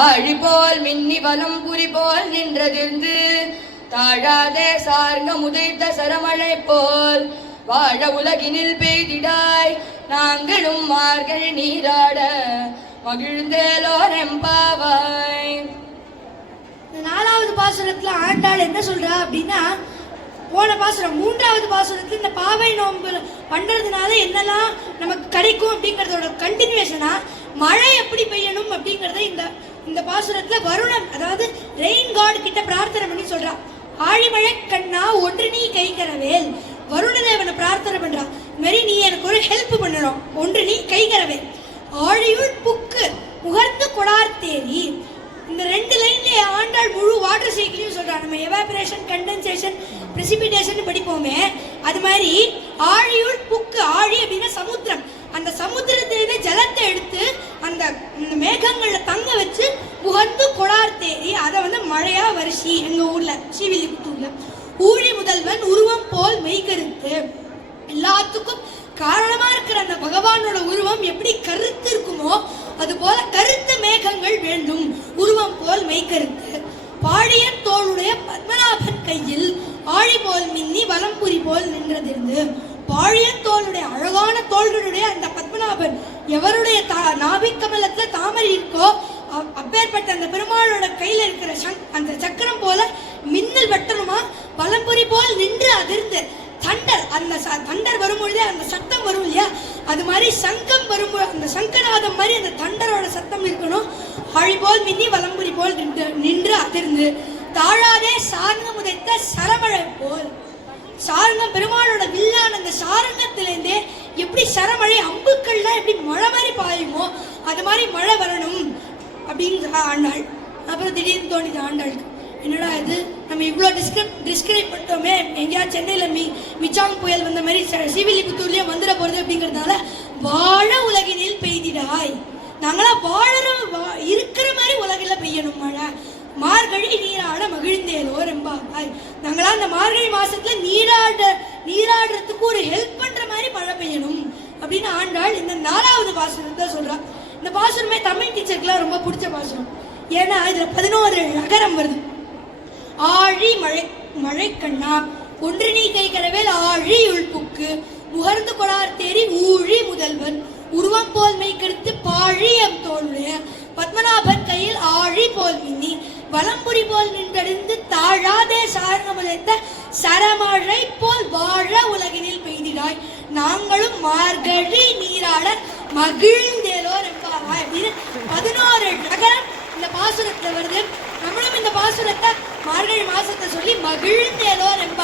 ஆழி மின்னி வலம் புரி போல் நின்றதிர்ந்து தாழாதே சார்ங்க முதைத்த சரமழை போல் வாழ உலகினில் பெய்திடாய் நாங்களும் மார்கள் நீராட மகிழ்ந்தேலோரெம்பாவாய் இந்த நாலாவது பாசுரத்துல ஆண்டாள் என்ன சொல்றா அப்படின்னா போன பாசுரம் மூன்றாவது பாசுரத்துல இந்த பாவை நோன்பு பண்றதுனால என்னெல்லாம் நமக்கு கிடைக்கும் அப்படிங்கறதோட கண்டினியூஷனா மழை எப்படி பெய்யணும் அப்படிங்கறத இந்த பாசுரத்துல வருணன் அதாவது ரெயின் காட் கிட்ட பிரார்த்தனை பண்ணி சொல்றா ஆழிமழை கண்ணா ஒன்று நீ கைகரவேல் வருணதேவனை பிரார்த்தனை பண்றா மாரி மாதிரி நீ எனக்கு ஒரு ஹெல்ப் பண்ணணும். ஒன்று நீ கைகரவேல் ஆழியுள் புக்கு முகர்ந்து கொடார்த்தேரி இந்த ரெண்டு லைன்ல ஆண்டாள் முழு வாட்டர் சைக்கிளையும் சொல்றான். நம்ம எவாபரேஷன் கண்டென்சேஷன் பிரசிபிடேஷன் படிப்போமே. அது மாதிரி ஆழியுள் புக்கு ஆழி அப்படின்னா சமுத்திரம் அந்த சமுத்திரத்திலிருந்து ஜலத்தை எடுத்து அந்த இந்த மேகங்கள்ல தங்க வச்சு புகழ்ந்து கொடார் தேரி அதை வந்து மழையா வருஷி எங்க ஊர்ல ஸ்ரீவில்லிபுத்தூர்ல. ஊழி முதல்வன் உருவம் போல் மெய்கருத்து. எல்லாத்துக்கும் காரணமா இருக்கிற அந்த பகவானோட உருவம் எப்படி கருத்து இருக்குமோ அது போல கருத்து மேகங்கள் வேண்டும். உருவம் போல் மெய்கருத்து. பாழியன் தோளுடைய பத்மநாபன் கையில் ஆழி போல் மின்னி வலம்புரி போல் நின்றதிருந்து பாழியன் தோளுடைய அழகான தோள்களுடைய அந்த பத்மநாபன் எவருடைய தா நாபிக்கமலத்துல தாமரை இருக்கோ அப்பேற்பட்ட அந்த பெருமாளோட கையில் இருக்கிற சங் அந்த சக்கரம் போல மின்னல் வெட்டணுமா? வலம்புரி போல் நின்று அதிர்ந்து தண்டர் அந்த தண்டர் வரும்பொழுதே அந்த சத்தம் வரும் இல்லையா? அது மாதிரி சங்கம் வரும் அந்த சங்கநாதம் மாதிரி அந்த தண்டரோட சத்தம் இருக்கணும். ஆழி போல் மின்னி வலம்புரி போல் நின்று நின்று அதிர்ந்து. தாழாதே சாரங்கம் உதைத்த சரமழை போல். சாரங்கம் பெருமாளோட வில்லான அந்த சாரங்க எப்படி சரமழை அம்புக்கள்லாம் எப்படி மழை மாதிரி பாயுமோ அது மாதிரி மழை வரணும் அப்படின்னு ஆண்டாள். அப்புறம் திடீர்னு தோணிது ஆண்டாளுக்கு என்னடா இது? நம்ம இவ்வளோ டிஸ்கிரைப் டிஸ்கிரைப் பண்ணிட்டோமே. எங்கேயாவது சென்னையில் மி மிச்சாங் புயல் வந்த மாதிரி சிவிலிபுத்தூர்லேயே வந்துட போகிறது அப்படிங்கிறதுனால வாழ உலகினில் பெய்திடாய். நாங்களாம் வாழற வா- இருக்கிற மாதிரி உலகில் பெய்யணும் மழை. மார்கழி நீராட மகிழ்ந்தேலோ ரொம்ப நாங்களாம் அந்த மார்கழி மாதத்தில் நீராட நீராடுறதுக்கு ஒரு ஹெல்ப் பண்ணுற மாதிரி மழை பெய்யணும் அப்படின்னு ஆண்டாள் இந்த நாலாவது பாசுரத்தை சொல்கிறாள் இந்த பாசுரமே தமிழ் டீச்சருக்குலாம் ரொம்ப பிடிச்ச பாசுரம். ஏன்னா இதில் பதினோரு நகரம் வருது. ஆழி மழை மழை கண்ணா ஒன்று நீ கை கரவேல் ஆழி உள்புக்கு முகர்ந்து கொடார் தேரி ஊழி முதல்வன் உருவம் போல் மெய்கெடுத்து பாழியம் தோளுடைய பத்மநாபன் கையில் ஆழி போல் மின்னி வலம்புரி போல் நின்றடிந்து தாழாதே சாரணமுதைத்த சரமழை போல் வாழ உலகினில் பெய்திடாய். நாங்களும் மார்கழி நீராட மகிழ்ந்து பதினோரு நகரம் இந்த பாசுரத்துல வருது. நம்மளும் இந்த பாசுரத்தை மார்கழி மாசத்தை சொல்லி மகிழ்ந்தேலோ ரொம்ப